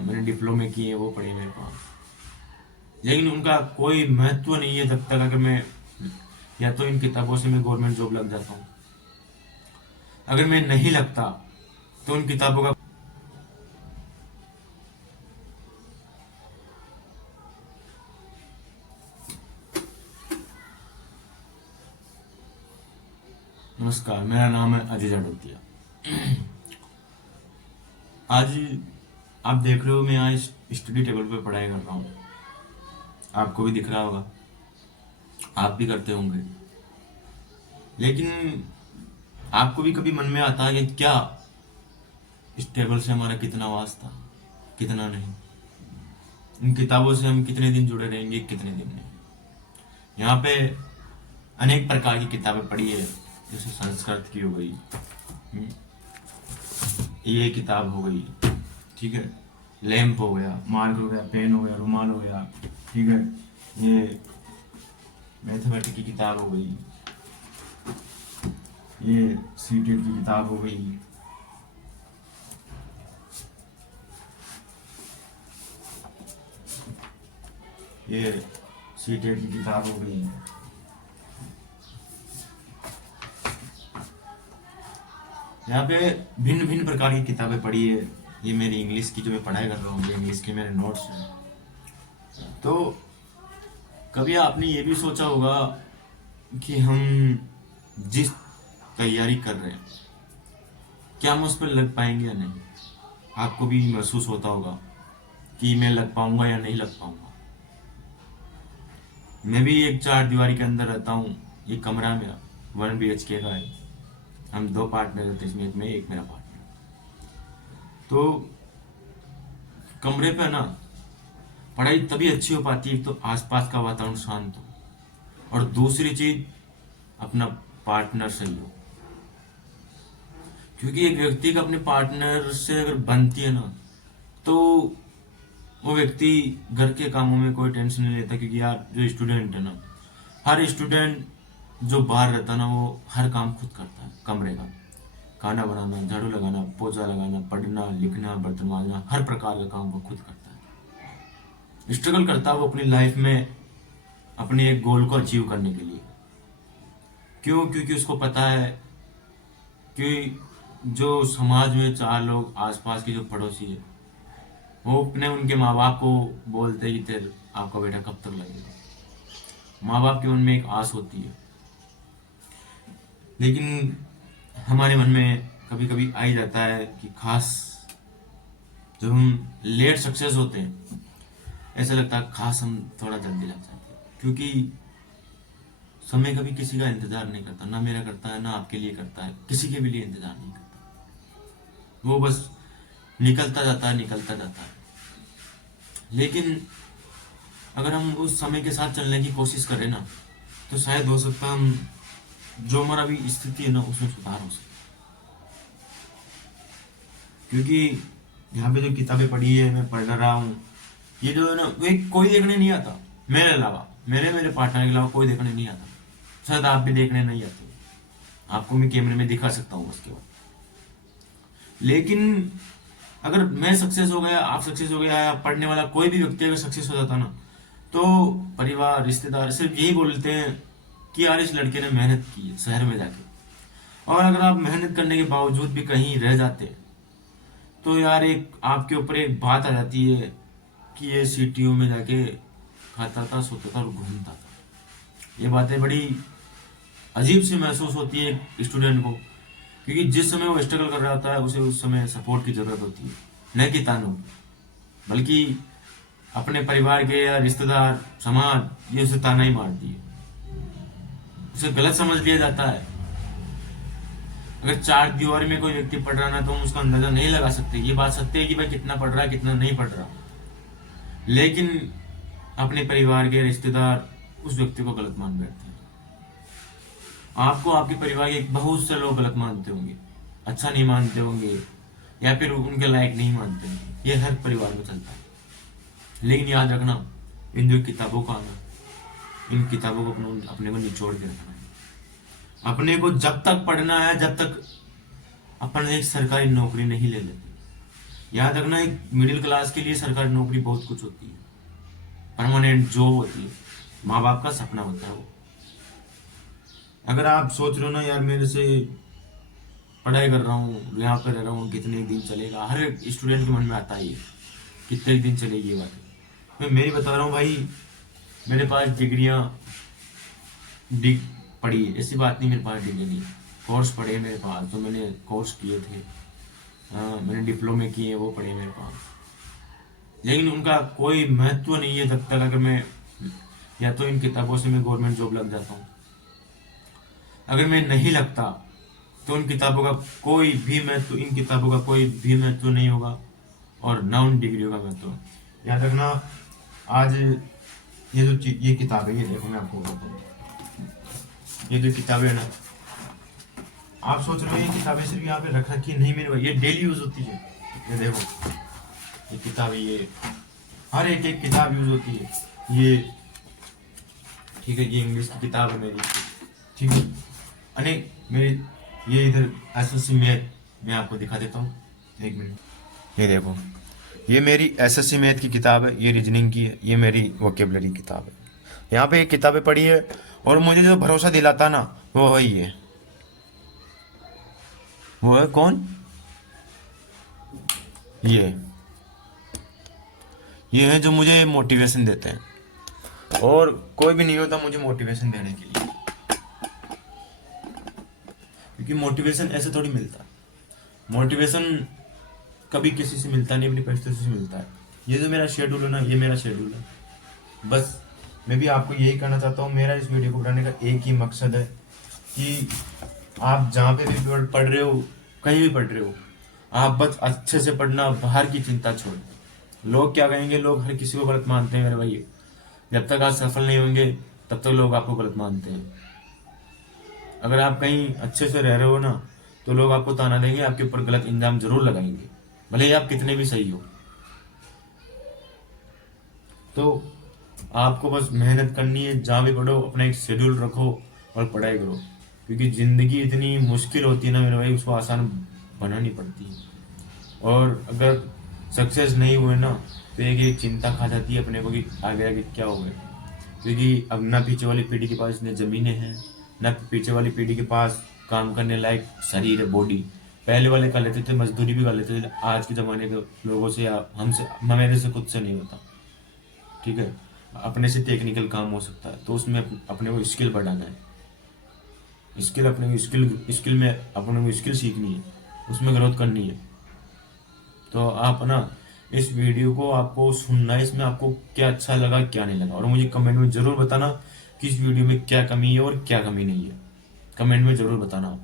मैंने डिप्लोमे किए वो पढ़े मेरे पास, लेकिन उनका कोई महत्व नहीं है जब तक अगर मैं या तो इन किताबों से मैं गवर्नमेंट जॉब लग जाता हूँ, अगर मैं नहीं लगता तो उन किताबों का। नमस्कार, मेरा नाम है अजय जाडोतिया। आज आप देख रहे हो मैं आज स्टडी टेबल पे पढ़ाई कर रहा हूँ, आपको भी दिख रहा होगा, आप भी करते होंगे। लेकिन आपको भी कभी मन में आता है कि क्या इस टेबल से हमारा कितना वास्ता, कितना नहीं, इन किताबों से हम कितने दिन जुड़े रहेंगे, कितने दिन नहीं। यहाँ पे अनेक प्रकार की किताबें पढ़ी है, जैसे संस्कृत की हो गई, ये किताब हो गई, ठीक है, लैंप हो गया, मार्क हो गया, पेन हो गया, रुमाल हो गया, ठीक है, ये मैथमेटिक्स की किताब हो गई, ये सीटेट की किताब हो गई, ये सीटेट की किताब हो गई। यहाँ पे भिन्न भिन्न प्रकार की किताबें पढ़ी है। ये मेरी इंग्लिश की जो मैं पढ़ाई कर रहा हूँ, ये इंग्लिश के मेरे नोट्स हैं। तो कभी आपने ये भी सोचा होगा कि हम जिस तैयारी कर रहे हैं क्या हम उस पर लग पाएंगे या नहीं। आपको भी महसूस होता होगा कि मैं लग पाऊंगा या नहीं लग पाऊंगा। मैं भी एक चार दीवारी के अंदर रहता हूँ, ये कमरा मेरा 1 BHK का है, हम 2 पार्टनर रहते हैं इसमें, एक में एक मेरा पार्टनर। तो कमरे पे ना पढ़ाई तभी अच्छी हो पाती है तो आसपास का वातावरण शांत हो, और दूसरी चीज अपना पार्टनर सही हो। क्योंकि एक व्यक्ति का अपने पार्टनर से अगर बनती है ना, तो वो व्यक्ति घर के कामों में कोई टेंशन नहीं लेता। क्योंकि यार जो स्टूडेंट है ना, हर स्टूडेंट जो बाहर रहता है ना, वो हर काम खुद करता है। कमरे का खाना बनाना, झाड़ू लगाना, पोछा लगाना, पढ़ना, लिखना, बर्तन मांजना, हर प्रकार का काम वो खुद करता है। स्ट्रगल करता है वो अपनी लाइफ में अपने एक गोल को अचीव करने के लिए। क्यों? क्योंकि उसको पता है कि जो समाज में 4 लोग आसपास के जो पड़ोसी है, वो अपने उनके माँ बाप को बोलते हैं कि तेरे आपका बेटा कब तक लगेगा। माँ बाप के मन में एक आस होती है, लेकिन हमारे मन में कभी कभी आ ही जाता है कि खास जब हम लेट सक्सेस होते हैं, ऐसा लगता है खास हम थोड़ा जल्दी लग जाते हैं। क्योंकि समय कभी किसी का इंतजार नहीं करता, ना मेरा करता है, ना आपके लिए करता है, किसी के भी लिए इंतजार नहीं करता। वो बस निकलता जाता है, निकलता जाता है। लेकिन अगर हम उस समय के साथ चलने की कोशिश करें ना, तो शायद हो सकता है हम जो हमारा भी स्थिति है ना, उसमें सुधार हो सकता। क्योंकि यहाँ पे जो किताबें पढ़ी है, मैं पढ़ रहा हूँ, ये जो है ना, वो कोई देखने नहीं आता मेरे अलावा, मेरे पार्टनर के अलावा कोई देखने नहीं आता। शायद आप भी देखने नहीं आते, आपको मैं कैमरे में दिखा सकता हूँ उसके बाद। लेकिन अगर मैं सक्सेस हो गया, आप सक्सेस हो गया, या पढ़ने वाला कोई भी व्यक्ति अगर सक्सेस हो जाता ना, तो परिवार, रिश्तेदार सिर्फ यही बोलते हैं कि यार इस लड़के ने मेहनत की है शहर में जाके। और अगर आप मेहनत करने के बावजूद भी कहीं रह जाते, तो यार एक आपके ऊपर एक बात आ जाती है कि ये सिटियों में जाके खाता था, सोता था और घूमता था। ये बातें बड़ी अजीब सी महसूस होती है स्टूडेंट को। क्योंकि जिस समय वो स्ट्रगल कर रहा होता है, उसे उस समय सपोर्ट की जरूरत होती है, न कि तानों, बल्कि अपने परिवार के या रिश्तेदार, समाज, ये उसे ताना ही मारती है, उसे गलत समझ लिया जाता है। अगर 4 दीवार में कोई व्यक्ति पढ़ रहा ना, तो हम उसका अंदाजा नहीं लगा सकते। ये बात सत्य है कि भाई कितना पढ़ रहा है, कितना नहीं पढ़ रहा। लेकिन अपने परिवार के रिश्तेदार उस व्यक्ति को गलत मान बैठते हैं। आपको आपके परिवार के बहुत से लोग गलत मानते होंगे, अच्छा नहीं मानते होंगे, या फिर उनके लायक नहीं मानते होंगे। ये हर परिवार में चलता है। लेकिन याद रखना, इन जो किताबों का आना, इन किताबों को अपने को निचोड़ के रखना है। अपने को जब तक पढ़ना है, जब तक अपन एक सरकारी नौकरी नहीं ले लेते, याद रखना, एक मिडिल क्लास के लिए सरकारी नौकरी बहुत कुछ होती है, परमानेंट जॉब होती है, माँ बाप का सपना होता है वो। अगर आप सोच रहे हो ना यार मेरे से पढ़ाई कर रहा हूँ, यहाँ पे रह रहा हूँ, कितने दिन चलेगा, हर एक स्टूडेंट के मन में आता ही है कितने दिन चलेगी ये बात। मैं मेरी बता रहा हूँ भाई, मेरे पास डिग्रियाँ डिग पढ़ी है, ऐसी बात नहीं मेरे पास डिग्री नहीं, कोर्स पढ़े मेरे पास, जो मैंने कोर्स किए थे, मैंने डिप्लोमे किए वो पढ़े मेरे पास, लेकिन उनका कोई महत्व नहीं है जब तक अगर मैं या तो इन किताबों से मैं गवर्नमेंट जॉब लग जाता हूँ। अगर मैं नहीं लगता तो उन किताबों का कोई भी महत्व, इन किताबों का कोई भी महत्व नहीं होगा, और ना उन डिग्रियों का महत्व। याद रखना, आज ये जो ये किताब है, ये देखो मैं आपको बताता हूँ, ये जो किताबें है ना, आप सोच रहे हो ये किताबें सिर्फ यहाँ पे रख रखी, नहीं मेरे भाई, ये डेली यूज होती है। ये देखो ये किताबें, ये हर एक एक किताब यूज होती है ये, ठीक है। ये इंग्लिश की किताब है मेरी, ठीक है। अनेक मेरी, ये इधर एसएससी मैथ मैं आपको दिखा देता हूँ, एक मिनट। ये देखो, ये मेरी एसएससी मैथ की किताब है, ये रीजनिंग की है, ये मेरी वोकेबलरी किताब है। यहाँ पे एक किताबें पढ़ी है, और मुझे जो भरोसा दिलाता ना वो है ये, वो है कौन, ये है जो मुझे मोटिवेशन देते हैं, और कोई भी नहीं होता मुझे मोटिवेशन देने के लिए, क्योंकि मोटिवेशन ऐसे थोड़ी मिलता, मोटिवेशन कभी किसी से मिलता नहीं, अपनी परिस्थिति से मिलता है। ये जो मेरा शेड्यूल है ना, ये मेरा शेड्यूल है। बस मैं भी आपको यही कहना चाहता हूँ, मेरा इस वीडियो को बनाने का एक ही मकसद है कि आप जहाँ पे भी पढ़ रहे हो, कहीं भी पढ़ रहे हो, आप बस अच्छे से पढ़ना, बाहर की चिंता छोड़। लोग क्या कहेंगे, लोग हर किसी को गलत मानते हैं मेरे भाई, जब तक आप सफल नहीं होंगे तब तक लोग आपको गलत मानते हैं। अगर आप कहीं अच्छे से रह रहे हो ना, तो लोग आपको ताना देंगे, आपके ऊपर गलत इल्जाम जरूर लगाएंगे, भले ही आप कितने भी सही हो। तो आपको बस मेहनत करनी है, जहाँ भी पढ़ो अपना एक शेड्यूल रखो और पढ़ाई करो, क्योंकि ज़िंदगी इतनी मुश्किल होती है ना मेरे भाई, उसको आसान बनानी पड़ती है। और अगर सक्सेस नहीं हुए ना, तो एक चिंता खा जाती है अपने को कि आगे आगे क्या होगा, क्योंकि अब ना पीछे वाली पीढ़ी के पास इतनी ज़मीनें हैं, ना पीछे वाली पीढ़ी के पास काम करने लायक शरीर है, बॉडी। पहले वाले कर लेते थे, मजदूरी भी कर लेते थे, आज के ज़माने के लोगों से या हमसे, मेरे से खुद से नहीं होता, ठीक है। अपने से टेक्निकल काम हो सकता है, तो उसमें अपने को स्किल बढ़ाना है, स्किल अपने को स्किल में अपने को स्किल सीखनी है, उसमें ग्रोथ करनी है। तो आप ना इस वीडियो को आपको सुनना है, इसमें आपको क्या अच्छा लगा क्या नहीं लगा, और मुझे कमेंट में ज़रूर बताना कि इस वीडियो में क्या कमी है और क्या कमी नहीं है, कमेंट में ज़रूर बताना।